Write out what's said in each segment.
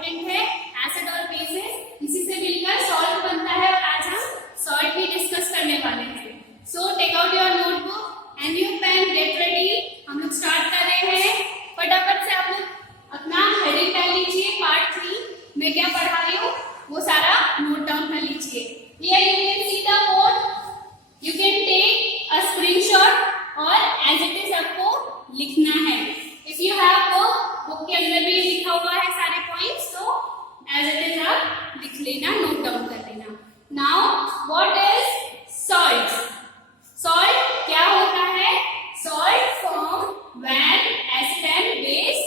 Important है, acid और basis इसी से मिलकर सॉल्ट बनता है और आज हम सॉल्ट ही डिस्कस करने वाले हैं। So take out your notebook and your pen, get ready. हम लोग स्टार्ट कर रहे हैं। फटाफट से आप लोग अपना हेडिंग डाल लीजिए। पार्ट 3 में क्या पढ़ा रही हूँ वो सारा नोट डाउन कर लीजिए। Here you can see the code, you can take a screenshot और एज इट इज आपको लिखना है। इफ यू हैव बुक के अंदर भी लिखा हुआ है सारे पॉइंट्स, तो एज इट इज आप लिख लेना, नोट डाउन कर लेना। Now what is salt? Salt क्या होता है? Salt form when acid and base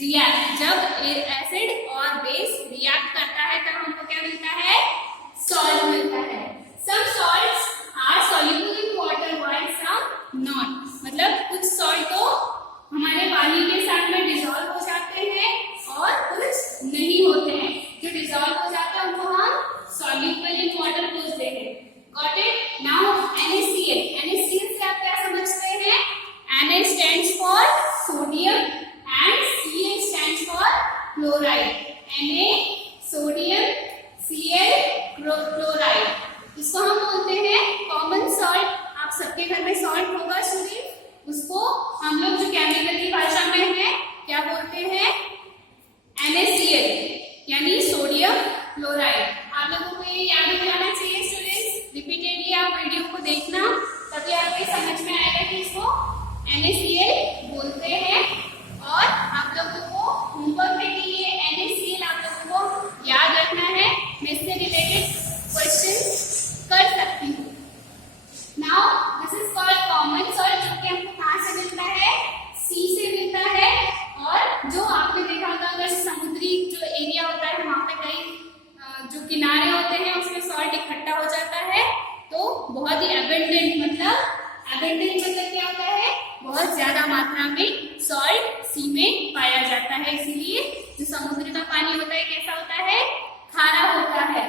react. जब एसिड और बेस रिएक्ट करता है तब हमको क्या मिलता है? सॉल्ट मिलता है। Some salts are soluble in water while some not. मतलब कुछ सॉल्ट तो हमारे पानी के साथ में डिसॉल्व हो जाते हैं और कुछ नहीं होते हैं। जो डिसॉल्व हो जाता है उनको हम सॉल्युबल इन वाटर बोलते हैं। Got it? Now NaCl। NaCl से आप क्या समझते हैं? Na stands for sodium and Cl stands for chloride। Na sodium, Cl chloride. इसको हम बोलते हैं कॉमन सॉल्ट। आप सबके घर में सॉल्ट होगा स्टूडेंट, उसको हम लोग जो केमिकल की भाषा में है क्या बोलते हैं? NaCl यानी सोडियम क्लोराइड। आप लोगों को ये याद हो जाना चाहिए स्टूडेंट्स। रिपीटेडली आप वीडियो को देखना, तभी आपको समझ में आएगा कि इसको NaCl बोलते हैं। और आप लोगों को होमवर्क में भी ये NaCl आप लोगों को याद रखना है। मैं इससे रिलेटेड क्वेश्चन कर सकती हूँ। Now this is called common salt, जो कि हमको कहाँ से मिलता है? सी से मिलता है। और जो आपने देखा होगा, अगर समुद्री जो एरिया होता है वहाँ पे कई जो किनारे होते हैं उसमें सॉल्ट इकट्ठा हो जाता है, तो बहुत ही एबंडेंट मतलब क्या होता है? बहुत ज्यादा मात्रा में सॉल्ट सी में पाया जाता है। इसीलिए जो समुद्र का पानी होता है कैसा होता है? खारा होता है।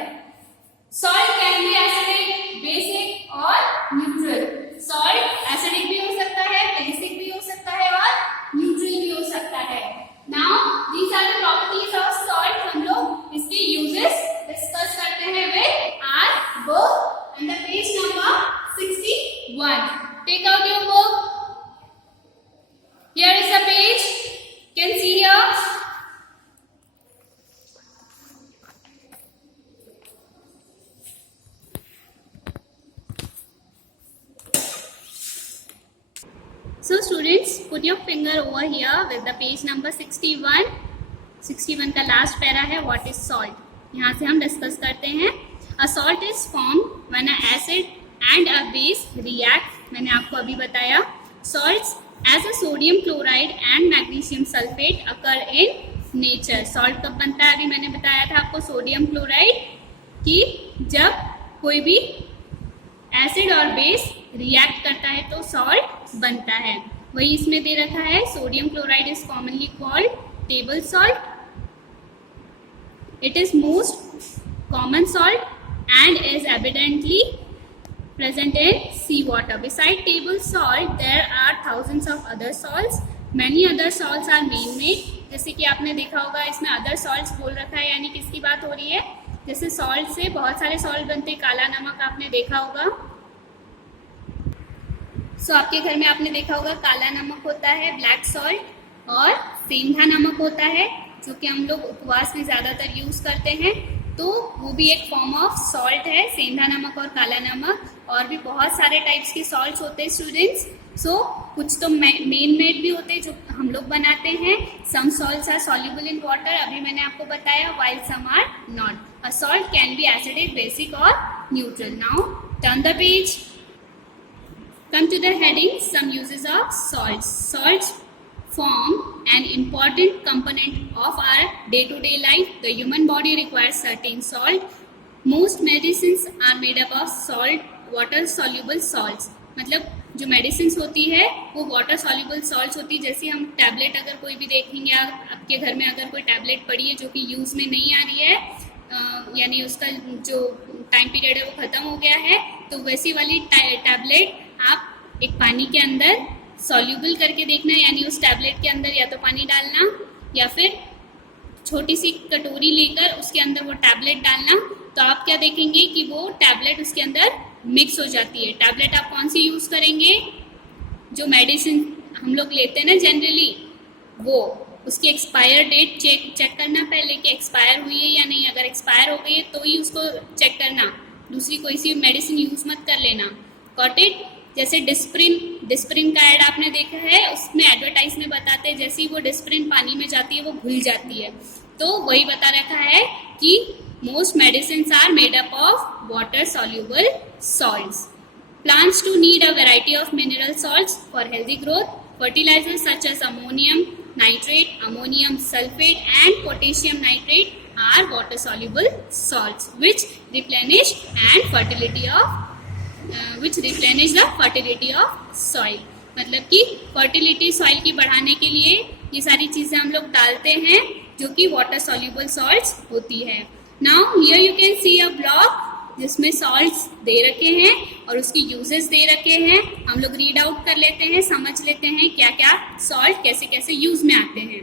Salt can be acidic, basic और न्यूट्रल। सॉल्ट एसिडिक भी हो सकता है, बेसिक भी हो सकता है और न्यूट्रल भी हो सकता है। Now these are the properties of salt. हम लोग इसके यूजेस डिस्कस करते हैं with our book and the page number 61। Take out your book. Here is the page. Can see here. So students, put your finger over here with the page number 61. 61 का last para है what is salt. यहाँ से हम discuss करते हैं। A salt is formed when an acid and a base react. मैंने आपको अभी बताया salts as a sodium chloride and magnesium sulfate occur in nature. salt कब बनता है? अभी मैंने बताया था आपको सोडियम क्लोराइड कि जब कोई भी एसिड और बेस रिएक्ट करता है तो सॉल्ट बनता है। वही इसमें दे रखा है, sodium chloride is commonly called table salt. It is most common salt and is evidently present in seawater. Beside table salt, there are thousands of other salts. Many other salts are man-made. जैसे कि आपने देखा होगा इसमें other salts बोल रखा है, यानी किसकी बात हो रही है? जैसे salt से बहुत सारे salt बनते हैं। काला नमक आपने देखा होगा। आपके घर में आपने देखा होगा काला नमक होता है, ब्लैक सॉल्ट, और सेंधा नमक होता है जो कि हम लोग उपवास में ज़्यादातर यूज़ करते हैं। तो वो भी एक फॉर्म ऑफ सॉल्ट है, सेंधा नमक और काला नमक। और भी बहुत सारे टाइप्स के सॉल्ट्स होते हैं स्टूडेंट्स। कुछ तो मेन मेड भी होते हैं जो हम लोग बनाते हैं। Some salts are soluble in water, अभी मैंने आपको बताया, while some are not. A salt can be acidic, basic और neutral. Now turn the page, come to the heading, some uses of salts. Salts form an important component of our day-to-day life. The human body requires certain salt. Most medicines are made up of salt, water soluble salts. मतलब जो medicine होती है वो water soluble salts होती है। जैसे हम tablet अगर कोई भी देखेंगे, आपके घर में अगर कोई टैबलेट पड़ी है जो कि यूज़ में नहीं आ रही है, यानी उसका जो टाइम पीरियड है वो ख़त्म हो गया है, तो वैसी वाली टैबलेट आप एक पानी के अंदर सॉल्युबल करके देखना, यानी उस टैबलेट के अंदर या तो पानी डालना या फिर छोटी सी कटोरी लेकर उसके अंदर वो टैबलेट डालना, तो आप क्या देखेंगे कि वो टैबलेट उसके अंदर मिक्स हो जाती है। टैबलेट आप कौन सी यूज़ करेंगे, जो मेडिसिन हम लोग लेते हैं ना जनरली, वो उसकी एक्सपायर डेट चेक करना पहले कि एक्सपायर हुई है या नहीं। अगर एक्सपायर हो गई है तो ही उसको चेक करना, दूसरी कोई सी मेडिसिन यूज़ मत कर लेना। Got it. जैसे डिस्प्रिन का ऐड आपने देखा है, उसमें एडवर्टाइज में बताते हैं जैसे ही वो डिस्प्रिन पानी में जाती है वो घुल जाती है, तो वही बता रखा है कि most medicine are made up of water soluble salts. Plants to need a variety of mineral salts for healthy growth. Fertilizers such as ammonium nitrate, ammonium sulfate and potassium nitrate are water soluble salts which replenish the fertility of soil. मतलब कि fertility soil की बढ़ाने के लिए ये सारी चीजें हम लोग डालते हैं जो कि वाटर soluble salts होती है। Now here you can see a block जिसमें सॉल्ट्स दे रखे हैं और उसकी यूजेस दे रखे हैं। हम लोग रीड आउट कर लेते हैं, समझ लेते हैं क्या क्या सॉल्ट कैसे कैसे यूज में आते हैं।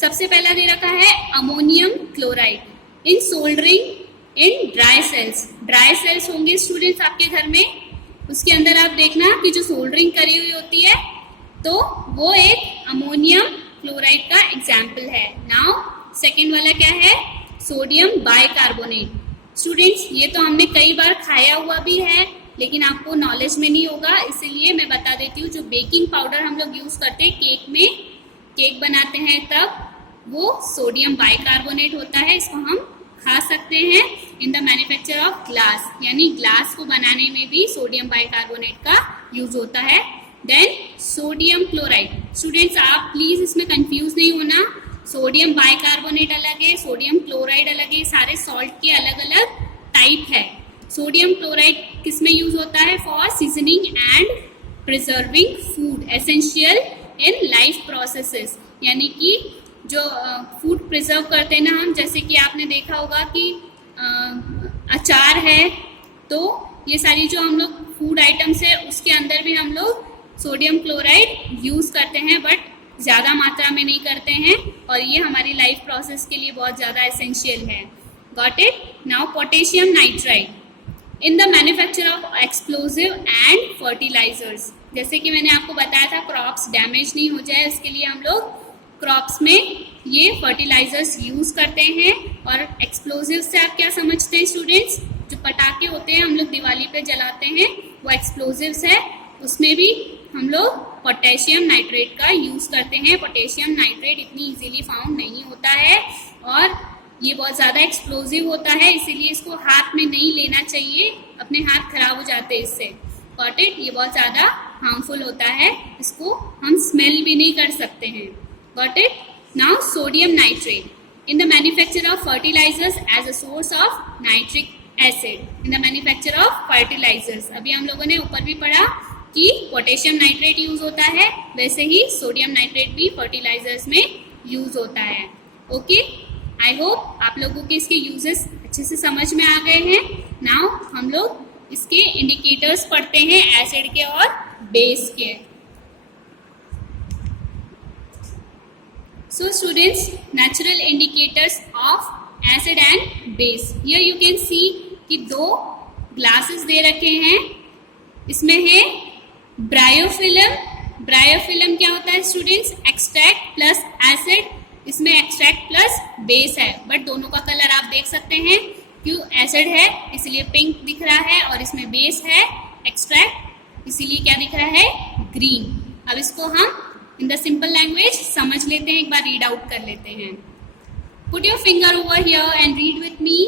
सबसे पहला दे रखा है ammonium chloride in soldering in dry cells. Dry cells होंगे स्टूडेंट्स आपके घर में, उसके अंदर आप देखना कि जो सोल्डरिंग करी हुई होती है तो वो एक अमोनियम क्लोराइड का एग्जाम्पल है। नाउ सेकेंड वाला क्या है, सोडियम बाइकार्बोनेट। स्टूडेंट्स ये तो हमने कई बार खाया हुआ भी है लेकिन आपको नॉलेज में नहीं होगा, इसीलिए मैं बता देती हूँ। जो बेकिंग पाउडर हम लोग यूज करते हैं केक में, केक बनाते हैं तब, वो सोडियम बाइकार्बोनेट होता है, इसको हम खा सकते हैं। इन द मैन्युफैक्चर ऑफ ग्लास, यानी ग्लास को बनाने में भी सोडियम बाइकार्बोनेट का यूज होता है। Then sodium chloride. स्टूडेंट्स आप प्लीज इसमें कंफ्यूज नहीं होना, सोडियम बाइकार्बोनेट अलग है, सोडियम क्लोराइड अलग है, सारे सॉल्ट के अलग अलग टाइप है। सोडियम क्लोराइड किस में यूज होता है, for seasoning and preserving food essential in life processes, यानी कि जो फूड प्रिजर्व करते हैं ना हम, जैसे कि आपने देखा होगा कि अचार है, तो ये सारी जो हम लोग फूड आइटम्स है उसके अंदर भी हम लोग सोडियम क्लोराइड यूज करते हैं, बट ज़्यादा मात्रा में नहीं करते हैं और ये हमारी लाइफ प्रोसेस के लिए बहुत ज़्यादा एसेंशियल है। Got it. Now potassium nitride in the manufacture of explosive and fertilisers. जैसे कि मैंने आपको बताया था क्रॉप्स डैमेज नहीं हो जाए उसके लिए हम लोग क्रॉप्स में ये फर्टिलाइजर्स यूज करते हैं। और एक्सप्लोजिव से आप क्या समझते हैं स्टूडेंट्स, जो पटाखे होते हैं हम लोग दिवाली पे जलाते हैं वो एक्सप्लोजिव्स है, उसमें भी हम लोग पोटेशियम नाइट्रेट का यूज करते हैं। पोटेशियम नाइट्रेट इतनी इजीली फाउंड नहीं होता है और ये बहुत ज़्यादा एक्सप्लोजिव होता है, इसीलिए इसको हाथ में नहीं लेना चाहिए, अपने हाथ खराब हो जाते हैं इससे। Got it. ये बहुत ज़्यादा हार्मफुल होता है, इसको हम स्मेल भी नहीं कर सकते हैं। Got it. Now sodium nitrate in the manufacture of fertilisers as a source of nitric acid. In the manufacture of fertilisers, अभी हम लोगों ने ऊपर भी पढ़ा कि पोटेशियम नाइट्रेट यूज होता है, वैसे ही सोडियम नाइट्रेट भी फर्टिलाइजर्स में यूज होता है। ओके, आई होप आप लोगों के इसके यूजेस अच्छे से समझ में आ गए हैं। नाउ हम लोग इसके इंडिकेटर्स पढ़ते हैं एसिड के और बेस के। So students, natural indicators of acid and base. Here you can सी कि दो ग्लासेस दे रखे हैं, इसमें है ब्रायोफिल्म। ब्रायोफिल्म क्या होता है स्टूडेंट्स, एक्सट्रैक्ट प्लस एसिड, इसमें एक्सट्रैक्ट प्लस बेस है, बट दोनों का कलर आप देख सकते हैं, क्यों एसिड है इसलिए पिंक दिख रहा है और इसमें बेस है एक्सट्रैक्ट इसीलिए क्या दिख रहा है, ग्रीन। अब इसको हम इन द सिंपल लैंग्वेज समझ लेते हैं, एक बार रीड आउट कर लेते हैं। Put your finger over here and read with me.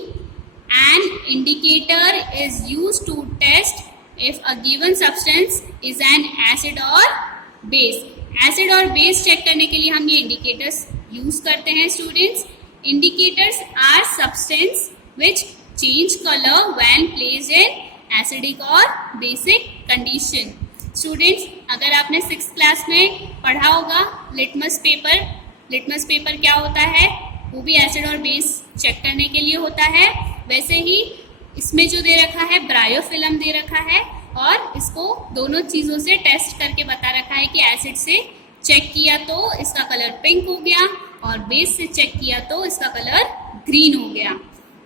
An indicator is used to test if a given substance is an acid or base। Acid और base check करने के लिए हम ये इंडिकेटर्स यूज करते हैं students. Indicators are substance which change colour when placed in acidic और basic condition. Students अगर आपने 6th क्लास में पढ़ा होगा लिटमस पेपर, लिटमस पेपर क्या होता है, वो भी एसिड और बेस चेक करने के लिए होता है। वैसे ही इसमें जो दे रखा है ब्रायोफिल्म दे रखा है और इसको दोनों चीज़ों से टेस्ट करके बता रखा है कि एसिड से चेक किया तो इसका कलर पिंक हो गया और बेस से चेक किया तो इसका कलर ग्रीन हो गया।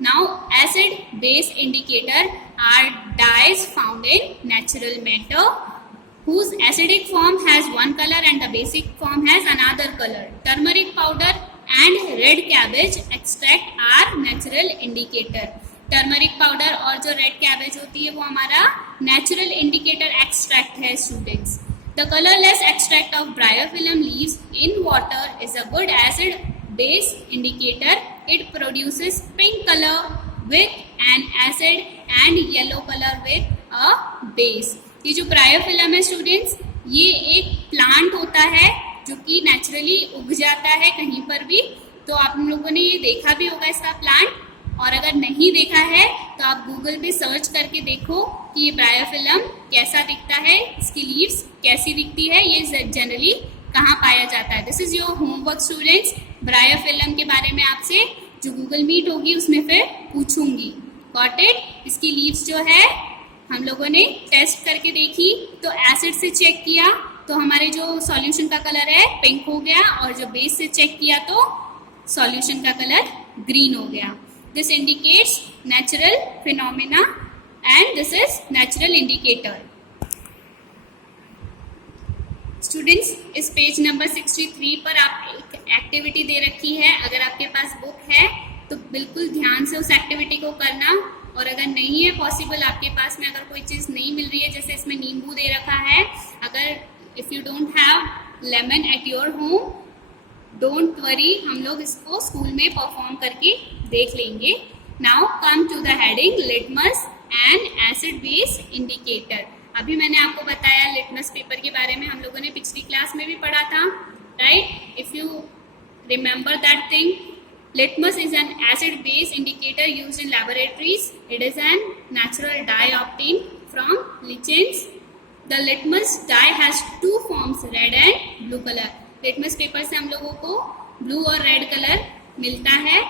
Now acid base indicator are dyes found in natural matter whose acidic form has one color and the basic form has another color. Turmeric powder and red cabbage extract are natural indicator. Turmeric powder और जो red cabbage होती है वो हमारा natural indicator extract है students. The colourless extract of bryophyllum leaves in water is a good acid base indicator. It produces pink colour with an acid and yellow colour with a base. ये जो bryophyllum है students, ये एक plant होता है जो कि naturally उग जाता है कहीं पर भी। तो आप लोगों ने ये देखा भी होगा इसका प्लांट, और अगर नहीं देखा है तो आप गूगल पे सर्च करके देखो कि ये ब्रायोफिलम कैसा दिखता है, इसकी लीव्स कैसी दिखती है, ये जनरली कहाँ पाया जाता है। This is your homework students. Bryophyllum के बारे में आपसे जो गूगल मीट होगी उसमें फिर पूछूंगी। Got it? इसकी लीव्स जो है हम लोगों ने टेस्ट करके देखी, तो एसिड से चेक किया तो हमारे जो सॉल्यूशन का कलर है पिंक हो गया, और जो बेस से चेक किया तो सॉल्यूशन का कलर ग्रीन हो गया। This indicates natural phenomena and this is natural indicator. Students, इस पेज नंबर 63 पर आप एक एक्टिविटी दे रखी है। अगर आपके पास बुक है तो बिल्कुल ध्यान से उस एक्टिविटी को करना, और अगर नहीं है पॉसिबल, आपके पास में अगर कोई चीज़ नहीं मिल रही है, जैसे इसमें नींबू दे रखा है, अगर if you don't have lemon at your home, don't worry, हम लोग इसको स्कूल में परफॉर्म करके देख लेंगे। Now come to the heading litmus and acid base indicator. अभी मैंने आपको बताया लिटमस पेपर के बारे में, हम लोगों ने पिछली क्लास में भी पढ़ा था, right? If you remember that thing, litmus is an acid base indicator used in laboratories. It is an natural dye obtained from lichens. The litmus dye has two forms, red and blue color. Litmus paper से हम लोगों को blue और red colour मिलता है।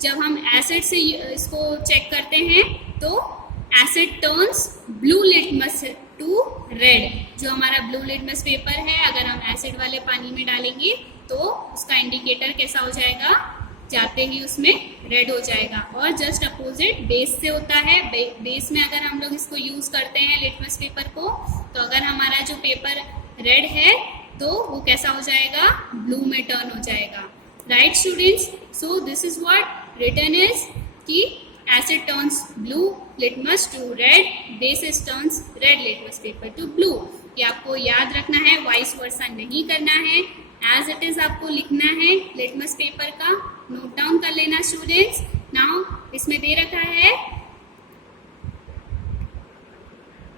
जब हम acid से इसको चेक करते हैं तो acid turns blue litmus to red. जो हमारा ब्लू लिटमस पेपर है, अगर हम एसिड वाले पानी में डालेंगे तो उसका इंडिकेटर कैसा हो जाएगा, जाते ही उसमें रेड हो जाएगा। और जस्ट अपोजिट बेस से होता है। बेस में अगर हम लोग इसको यूज करते हैं लिटमस पेपर को, तो अगर हमारा जो पेपर रेड है तो वो कैसा हो जाएगा, ब्लू में टर्न हो जाएगा। Right students? So this is what written is कि acid turns blue litmus to red, base turns red litmus paper to blue. ये आपको याद रखना है, वाइस वर्सा नहीं करना है, एज इट इज आपको लिखना है लिटमस पेपर का। नोट डाउन कर लेना स्टूडेंट्स। नाउ इसमें दे रखा है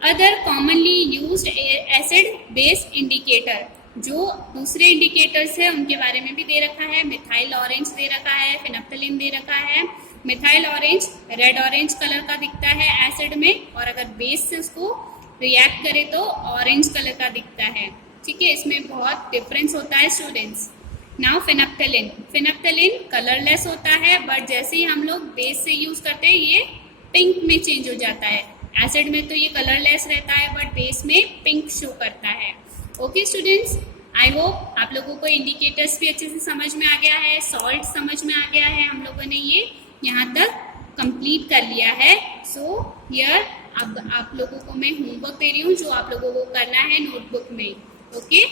other commonly used acid base indicator. जो दूसरे इंडिकेटर्स है उनके बारे में भी दे रखा है। मिथाइल ऑरेंज दे रखा है, फिनप्थलिन दे रखा है। Methyl orange red orange colour का दिखता है एसिड में, और अगर बेस से उसको रिएक्ट करे तो ऑरेंज कलर का दिखता है। ठीक है, इसमें बहुत डिफरेंस होता है स्टूडेंट्स। नाउ फिनप्थलिन, फिनप्थलिन कलरलेस होता है, बट जैसे ही हम लोग बेस से यूज करते हैं ये पिंक में चेंज हो जाता है। एसिड में तो ये कलरलेस रहता है, बट बेस में पिंक शो करता है। ओके स्टूडेंट्स, आई होप आप लोगों को इंडिकेटर्स भी अच्छे से समझ में आ गया है, सॉल्ट समझ में आ गया है। हम लोगों ने ये यहाँ तक कंप्लीट कर लिया है। सो हियर अब आप लोगों को मैं होमवर्क दे रही हूँ जो आप लोगों को करना है नोटबुक में। ओके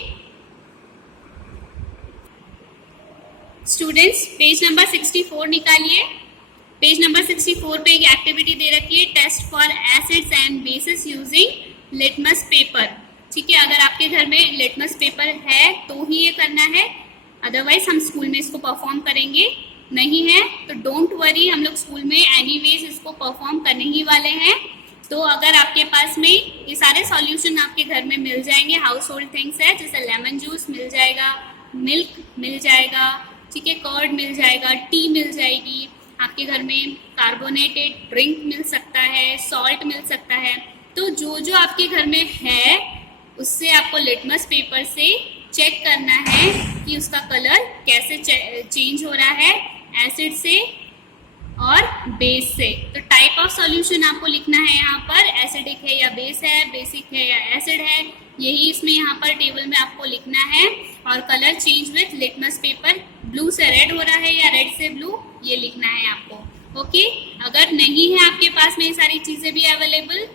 स्टूडेंट्स, पेज नंबर 64 निकालिए। पेज नंबर 64 पे एक एक्टिविटी दे रखी है, test for acids and bases using litmus paper. ठीक है, अगर आपके घर में लिटमस पेपर है तो ही ये करना है, अदरवाइज हम स्कूल में इसको परफॉर्म करेंगे। नहीं है तो डोंट वरी, हम लोग स्कूल में एनीवेज इसको परफॉर्म करने ही वाले हैं। तो अगर आपके पास में ये सारे सॉल्यूशन आपके घर में मिल जाएंगे, हाउस होल्ड थिंग्स है, जैसे लेमन जूस मिल जाएगा, मिल्क मिल जाएगा, ठीक है, कर्ड मिल जाएगा, टी मिल जाएगी, आपके घर में कार्बोनेटेड ड्रिंक मिल सकता है, सॉल्ट मिल सकता है। तो जो जो आपके घर में है उससे आपको लिटमस पेपर से चेक करना है कि उसका कलर कैसे चेंज हो रहा है, एसिड से और बेस से। तो टाइप ऑफ सॉल्यूशन आपको लिखना है यहाँ पर, एसिडिक है या बेस है, बेसिक है या एसिड है, यही इसमें यहाँ पर टेबल में आपको लिखना है। और colour change with litmus paper, blue से रेड हो रहा है या रेड से ब्लू, ये लिखना है आपको। ओके, अगर नहीं है आपके पास में ये सारी चीज़ें भी available,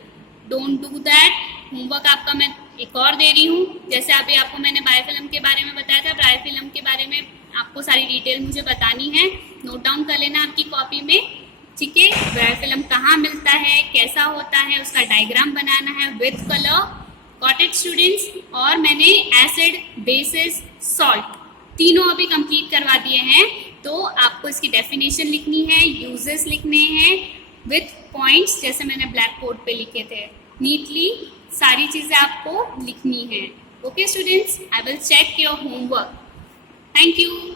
don't do that. Homework आपका मैं एक और दे रही हूँ, जैसे अभी आपको मैंने बायोफिल्म के बारे में बताया था, बायोफिल्म के बारे में आपको सारी डिटेल मुझे बतानी है, नोट डाउन कर लेना आपकी कॉपी में, ठीक है। बायोफिल्म कहाँ मिलता है, कैसा होता है, उसका डायग्राम बनाना है with colour. Got it students? और मैंने एसिड, बेसिस, सॉल्ट तीनों अभी कंप्लीट करवा दिए हैं, तो आपको इसकी डेफिनेशन लिखनी है, यूजेस लिखने हैं विथ पॉइंट्स, जैसे मैंने ब्लैक बोर्ड पे लिखे थे। नीटली सारी चीज़ें आपको लिखनी है। Okay students, I will check your homework. Thank you.